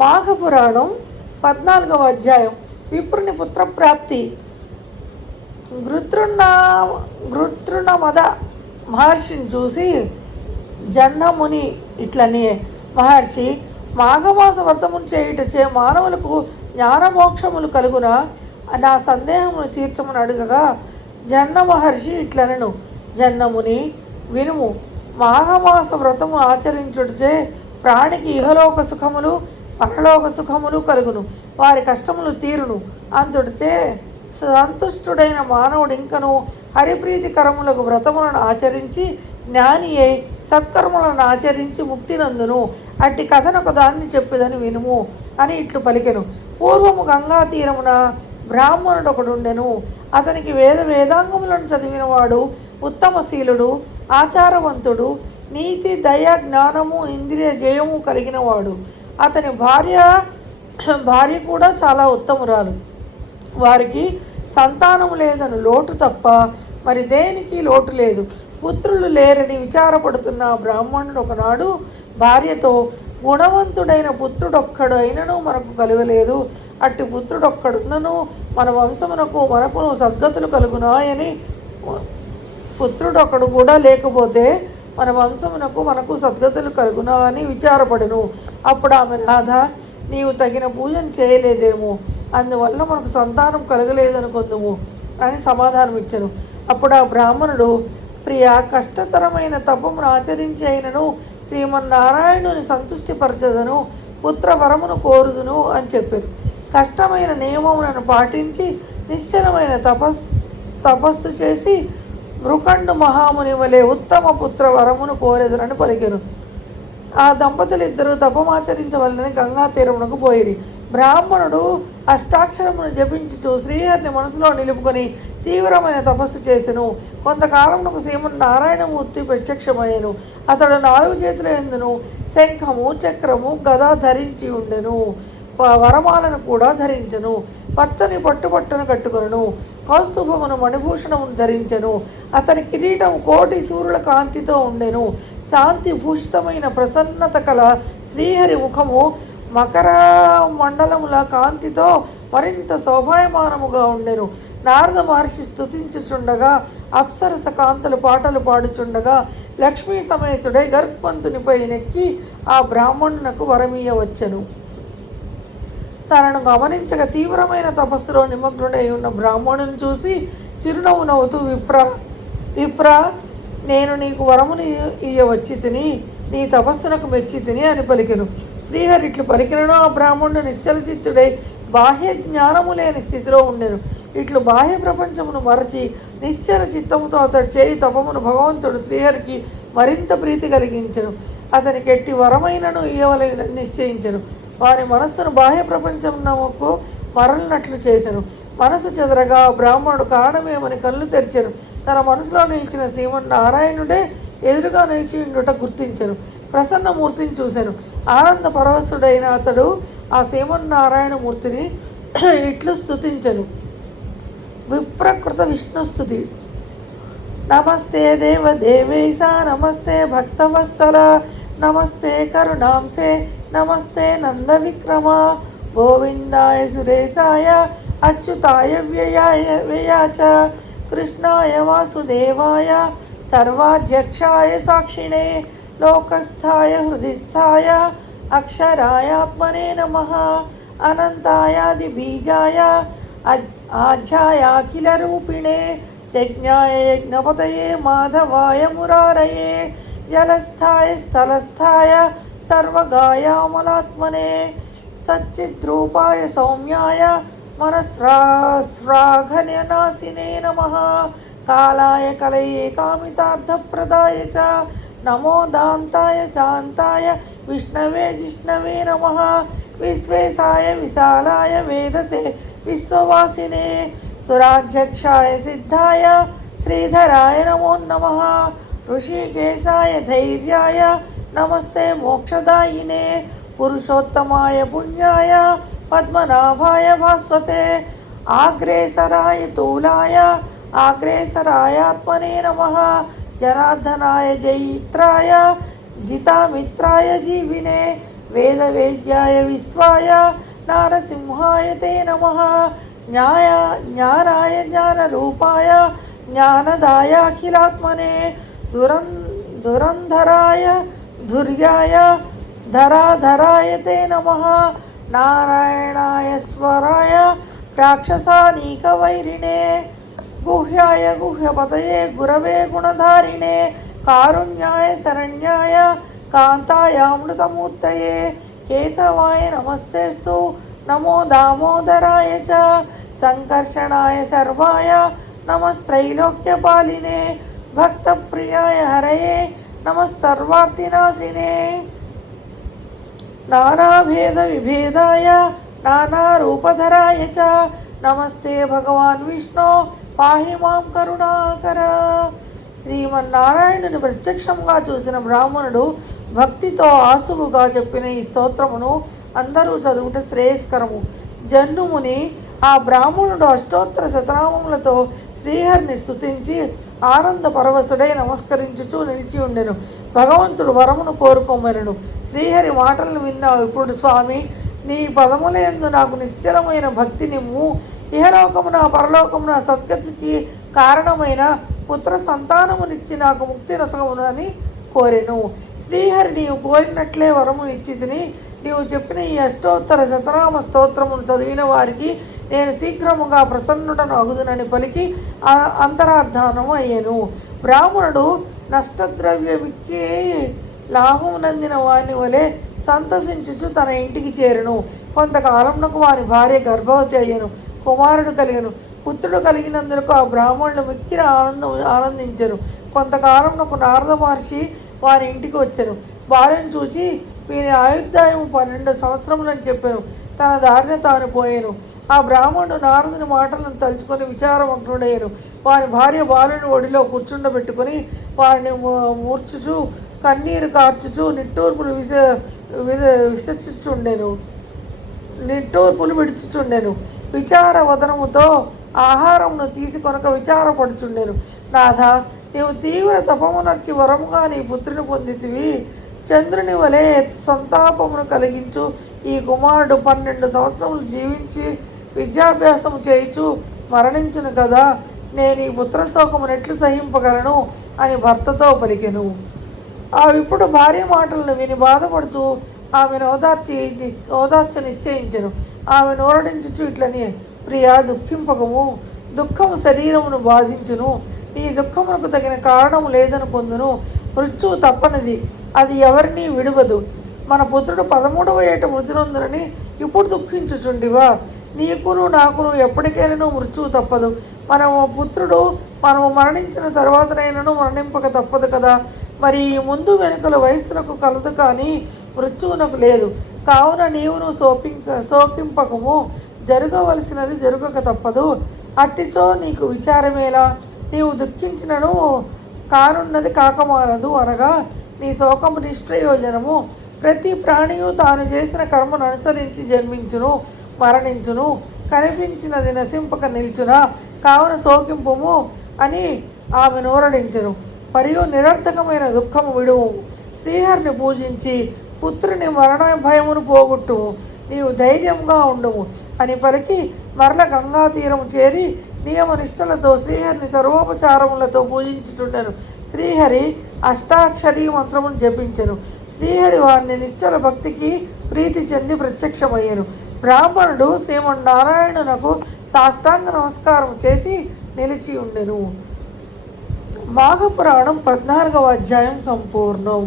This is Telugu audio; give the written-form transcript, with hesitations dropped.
మాఘపురాణం 14వ అధ్యాయం. విప్రుని పుత్రప్రాప్తి. గృతృణమద మహర్షిని చూసి జన్నముని ఇట్లని, మహర్షి, మాఘమాస వ్రతమును చేయుటచే మానవులకు జ్ఞానమోక్షములు కలుగున నా సందేహమును తీర్చమని అడుగగా జన్న మహర్షి ఇట్లనెను, జన్నముని వినుము. మాఘమాస వ్రతము ఆచరించుటచే ప్రాణికి ఇహలోక సుఖములు పరలోక సుఖములు కలుగును, వారి కష్టములు తీరును. అందుటచే సంతుష్టుడైన మానవుడు ఇంకను హరిప్రీతికరములకు వ్రతములను ఆచరించి జ్ఞాని అయి సత్కర్మలను ఆచరించి ముక్తినందును. అట్టి కథనొక దాన్ని చెప్పేదని వినుము అని ఇట్లు పలికెను. పూర్వము గంగా తీరమున బ్రాహ్మణుడు ఒకడుండెను. అతనికి వేదాంగములను చదివినవాడు, ఉత్తమశీలుడు, ఆచారవంతుడు, నీతి దయ జ్ఞానము ఇంద్రియ జయము కలిగినవాడు. అతని భార్య కూడా చాలా ఉత్తమురాలు. వారికి సంతానము లేదని లోటు తప్ప మరి దేనికి లోటు లేదు. పుత్రులు లేరని విచారపడుతున్న బ్రాహ్మణుడు ఒకనాడు భార్యతో, గుణవంతుడైన పుత్రుడొక్కడు అయినను మనకు కలుగలేదు. అట్టి పుత్రుడొక్కడున్నను మన వంశమునకు మనకును సద్గతులు కలుగునాయని, పుత్రుడొక్కడు కూడా లేకపోతే మన వంశమునకు మనకు సద్గతులు కలుగునా అని విచారపడను. అప్పుడు ఆమె, నాథ, నీవు తగిన పూజను చేయలేదేమో, అందువల్ల మనకు సంతానం కలగలేదనుకొందుము అని సమాధానం ఇచ్చను. అప్పుడు ఆ బ్రాహ్మణుడు, ప్రియ, కష్టతరమైన తపమును ఆచరించి అయినను శ్రీమన్నారాయణుని సంతుష్టిపరచదను, పుత్రవరమును కోరుదును అని చెప్పారు. కష్టమైన నియమములను పాటించి నిశ్చలమైన తపస్సు చేసి మృకండు మహాముని వలె ఉత్తమ పుత్ర వరమును కోరెదరని పలికెను. ఆ దంపతులిద్దరూ తపమాచరించవలనని గంగా తీరమునకు పోయిరి. బ్రాహ్మణుడు అష్టాక్షరమును జపించుచు శ్రీహరిని మనసులో నిలుపుకొని తీవ్రమైన తపస్సు చేసెను. కొంతకాలమునకు శ్రీమన్నారాయణమూర్తి ప్రత్యక్షమయ్యను. అతడు 4 చేతుల యందును శంఖము, చక్రము, గద ధరించి ఉండెను. వరమాలను కూడా ధరించెను. పచ్చని పట్టును కట్టుకొనెను. కౌస్తుభమును మణిభూషణమును ధరించెను. అతని కిరీటం కోటి సూర్యుల కాంతితో ఉండెను. శాంతి భూషితమైన ప్రసన్నత కల శ్రీహరి ముఖము మకర మండలముల కాంతితో మరింత శోభాయమానముగా ఉండెను. నారద మహర్షి స్తుతించుచుండగా, అప్సరస కాంతలు పాటలు పాడుచుండగా లక్ష్మీ సమేతుడై గర్భవంతునిపై నెక్కి ఆ బ్రాహ్మణునకు వరమీయవచ్చెను. తనను గమనించక తీవ్రమైన తపస్సులో నిమగ్నుడై ఉన్న బ్రాహ్మణుని చూసి చిరునవ్వు నవ్వుతూ, విప్ర, నేను నీకు వరముని ఇయ్యవచ్చి తిని నీ తపస్సునకు మెచ్చి తిని అని పలికెను. శ్రీహరి ఇట్లు పలికినను ఆ బ్రాహ్మణుడు నిశ్చల చిత్తుడై బాహ్య జ్ఞానము లేని స్థితిలో ఉండెను. ఇట్లు బాహ్య ప్రపంచమును మరచి నిశ్చల చిత్తముతో అతడు చేయి తపమును భగవంతుడు శ్రీహరికి మరింత ప్రీతి కలిగించెను. అతనికి ఎట్టి వరమైనను ఇయ్యవలని నిశ్చయించెను. వారి మనస్సును బాహ్య ప్రపంచమునకు మరలినట్లు చేసెను. మనసు చెదరగా బ్రాహ్మణుడు కారణమేమని కళ్ళు తెరిచెను. తన మనసులో నిలిచిన శ్రీమన్నారాయణుడే ఎదురుగా నిలిచి ఉండుట గుర్తించెను. ప్రసన్నమూర్తిని చూశాను. ఆనంద పరవశుడైన అతడు ఆ శ్రీమన్నారాయణమూర్తిని ఇట్లు స్తుతించెను. విప్రకృత విష్ణుస్తుతి. నమస్తే దేవదేవేశ, నమస్తే భక్తవత్సల, నమస్తే కరుణాంసే, నమస్తే నందవిక్రమ, గోవిందాయ సురేశాయ, అచ్యుతాయ వ్యయాచ, కృష్ణాయ వాసుదేవాయ, సర్వాధ్యక్షాయ సాక్షిణే, లోకస్థాయ హృదిస్థాయ, అక్షరాయాత్మనే నమః, అనంతాయాది బీజాయ, ఆధ్యాయాఖిల రూపిణే, యజ్ఞాయ యజ్ఞపతయే, మాధవాయ మురారయే, జలస్థాయ స్థలస్థాయ, సర్వగాయామలాత్మనే, సచ్చిద్రూపాయ సౌమ్యాయ, మనస్రాఘన్యనాశినే నమః, కాలాయ కలయే కామితార్థప్రదాయ చ, నమో దాంతాయ శాంతాయ విష్ణవే జిష్ణవే నమః, విశ్వేశాయ విశాలాయ వేదసే విశ్వవాసినే, సురాధ్యక్షాయ సిద్ధాయ శ్రీధరాయ నమో నమః, ఋషికేశాయ ధైర్యాయ నమస్తే మోక్షదాయినే, పురుషోత్తమాయ పుణ్యాయ పద్మనాభాయ భాస్వతే, ఆగ్రేసరాయ తూలాయ ఆగ్రేసరాయాత్మనే నమః, జనార్దనాయ జైత్రాయ జితామిత్రాయ జీవినే, వేదవేద్యాయ విశ్వాయ నారసింహాయ తే నమః. జ్ఞానాయ జ్ఞానరూపాయ జ్ఞానదాయాఖిలాత్మనే దురంధరాయ ధుర్యాయ ధరాధరాయ తే నమః. నారాయణాయ స్వరాయ రాక్షసానీకవైరిణే గుహ్యాయ గుహ్యపతయే గురవే గుణధారిణే కారుణ్యాయ శరణ్యాయ కాంతాయామృతమూర్తయే కేశవాయ నమస్తేస్తు నమో దామోదరాయ చ సంకర్షణాయ సర్వాయ నమస్త్రైలోక్యపాలినే భక్తప్రియాయ హరయే నమస్సర్వార్తినాశినే నానాభేద విభేదాయ నానారూపధరాయ చ నమస్తే భగవాన్ విష్ణు పాహి మాం కరుణాకర. శ్రీమన్నారాయణుని ప్రత్యక్షంగా చూసిన బ్రాహ్మణుడు భక్తితో ఆసువుగా చెప్పిన ఈ స్తోత్రమును అందరూ చదువుట శ్రేయస్కరము. జన్ముని ఆ బ్రాహ్మణుడు అష్టోత్తర శతనామములతో శ్రీహరిని స్తుతించి ఆనంద పరవశుడై నమస్కరించుచూ నిలిచి ఉండెను. భగవంతుడు వరమును కోరుకోమనెను. శ్రీహరి మాటలను విన్నావు ఇప్పుడు స్వామి, నీ పదములందు నాకు నిశ్చలమైన భక్తి నిమ్ము. ఇహలోకమున పరలోకమున సద్గతికి కారణమైన పుత్ర సంతానమునిచ్చి నాకు ముక్తి నొసగమునని కోరెను. శ్రీహరి నీవు కోరినట్లే వరమునిచ్చి తిని నీవు చెప్పిన ఈ అష్టోత్తర శతనామ స్తోత్రమును చదివిన వారికి నేను శీఘ్రముగా ప్రసన్నుడను అగుదునని పలికి అంతరార్థానము అయ్యను. బ్రాహ్మణుడు నష్టద్రవ్యమికి లాభం నందిన వాని వలె సంతసించుచు తన ఇంటికి చేరును. కొంతకాలంనకు వారి భార్య గర్భవతి అయ్యను. కుమారుడు కలిగను. పుత్రుడు కలిగినందుకు ఆ బ్రాహ్మణులు మిక్కిన ఆనందించను. కొంతకాలంనకు నారద మహర్షి వారి ఇంటికి వచ్చాను. భార్యను చూసి వీరి ఆయుర్దాయము 12 సంవత్సరములని చెప్పాను. తన దారిన తాను పోయాను. ఆ బ్రాహ్మణుడు నారదుని మాటలను తలుచుకొని విచారమగ్నుడయ్యను. వారి భార్య బాలుని ఒడిలో కూర్చుండబెట్టుకుని వారిని మూర్చుచు కన్నీరు కార్చుచు నిట్టూర్పులు విడుచుచుండెను. విచార వదనముతో ఆహారమును తీసుకొనక విచారపడుచుండెను. నాథ, నీవు తీవ్ర తపమునర్చి వరముగా నీ పుత్రుని పొందితివి. చంద్రుని వలె సంతాపమును కలిగించు ఈ కుమారుడు 12 సంవత్సరములు జీవించి విద్యాభ్యాసము చేయుచు మరణించును కదా. నేను ఈ పుత్రశోకమును ఎట్లు సహింపగలను అని భర్తతో పలికెను. ఇప్పుడు భార్య మాటలను విని బాధపడుచు ఆమెను ఓదార్చ నిశ్చయించెను. ఆమె నోరడించుచు ఇట్లని, ప్రియా దుఃఖింపకము. దుఃఖము శరీరమును బాధించును. నీ దుఃఖమునకు తగిన కారణము లేదని పొందును. మృత్యువు తప్పనిది, అది ఎవరినీ విడువదు. మన పుత్రుడు 13వ ఏట మృతినొందునని ఇప్పుడు దుఃఖించుచుండివా? నీకును నాకును ఎప్పటికైనా మృత్యువు తప్పదు. మనము మరణించిన తర్వాతనైనాను మరణింపక తప్పదు కదా. మరి ముందు వెనుకల వయస్సునకు కలదు కానీ మృత్యువునకు లేదు. కావున నీవును శోకింపకము. జరగవలసినది జరుగక తప్పదు. అట్టిచో నీకు విచారమేలా? నీవు దుఃఖించినను కానున్నది కాకమానదు అనగా నీ శోకము నిష్ప్రయోజనము. ప్రతి ప్రాణియు తాను చేసిన కర్మను అనుసరించి జన్మించును, మరణించును. కనిపించినది నశింపక నిల్చునా. కావున శోకింపుము అని ఆమె నోరడించెను. మరియు నిరర్థకమైన దుఃఖము విడువు. శ్రీహరిని పూజించి పుత్రుని మరణ భయమును పోగొట్టుము. నీవు ధైర్యంగా ఉండుము అని పలికి మరల గంగా తీరము చేరి నియమనిష్టలతో శ్రీహరిని సర్వోపచారములతో పూజించుచుండెను. శ్రీహరి అష్టాక్షరీ మంత్రమును జపించెను. శ్రీహరి వారిని నిశ్చల భక్తికి ప్రీతి చెంది ప్రత్యక్షమయ్యను. బ్రాహ్మణుడు శ్రీమన్నారాయణునకు సాష్టాంగ నమస్కారం చేసి నిలిచి ఉండెను. మాఘపురాణం 14వ అధ్యాయం సంపూర్ణం.